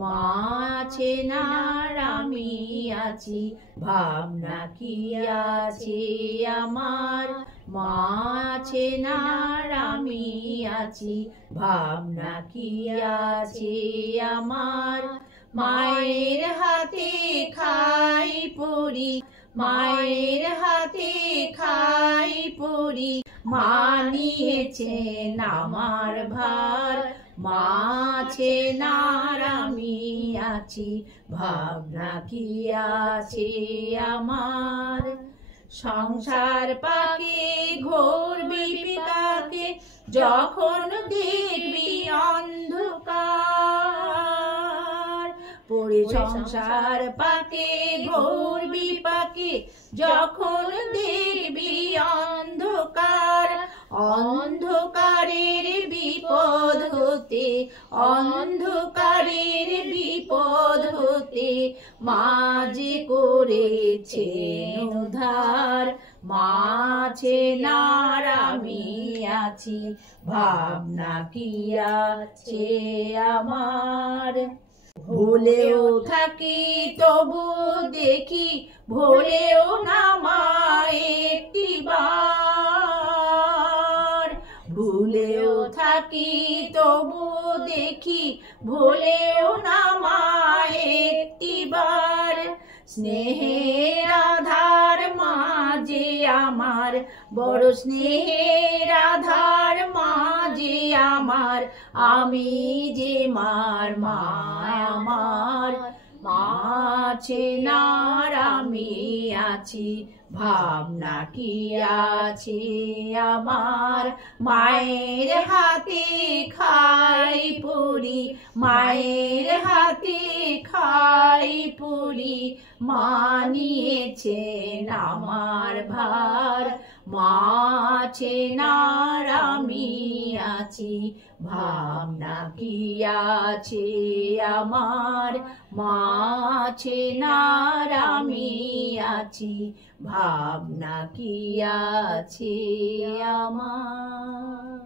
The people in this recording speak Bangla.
মা আছে নার আমি আছি, ভাবনা কি আছে আমার। মা আছে নার আমি আছি, ভাবনা কি আছে আমার। মায়ের হাতে খাই পড়ি, মায়ের হাতে খাই পড়ি, মা নিয়েছেন আমার ভার। মা আছে নার আমি আছি, ভাবনা কি আছে আমার। সংসার পাকে ঘোর বিপাকে, যখন দেখবি অন্ধকার পড়ে। সংসার পাকে ঘোর বিপাকে, যখন দেখবি অন্ধকার। অন্ধকারের বিপদ হতে, অন্ধকারের বিপদ হতে, মা যে করেছেন উদ্ধার। মা আছে নার আমি আছি, ভাবনা কি আছে আমার। ভুলেও থাকি তবু দেখি, ভুলেও না মা একটিবার। ভুলেও থাকি তবু দেখি, ভুলেও না মা একটিবার। স্নেহের আধার মা যে আমার, বড় স্নেহের আধার মা যে আমার। আমি যে মার মা আমার। মা আছে নার আমি আছি, ভাবনা কি আছে আমার। মায়ের হাতে খাই পড়ি, মায়ের হাতে খাই পড়ি, মা নিয়েছেন আমার ভার। মা আছে নার আমি আছি, ভাবনা কি আছে আমার। মা আছে নার আমি আছি, ভাবনা কি আছে আমার।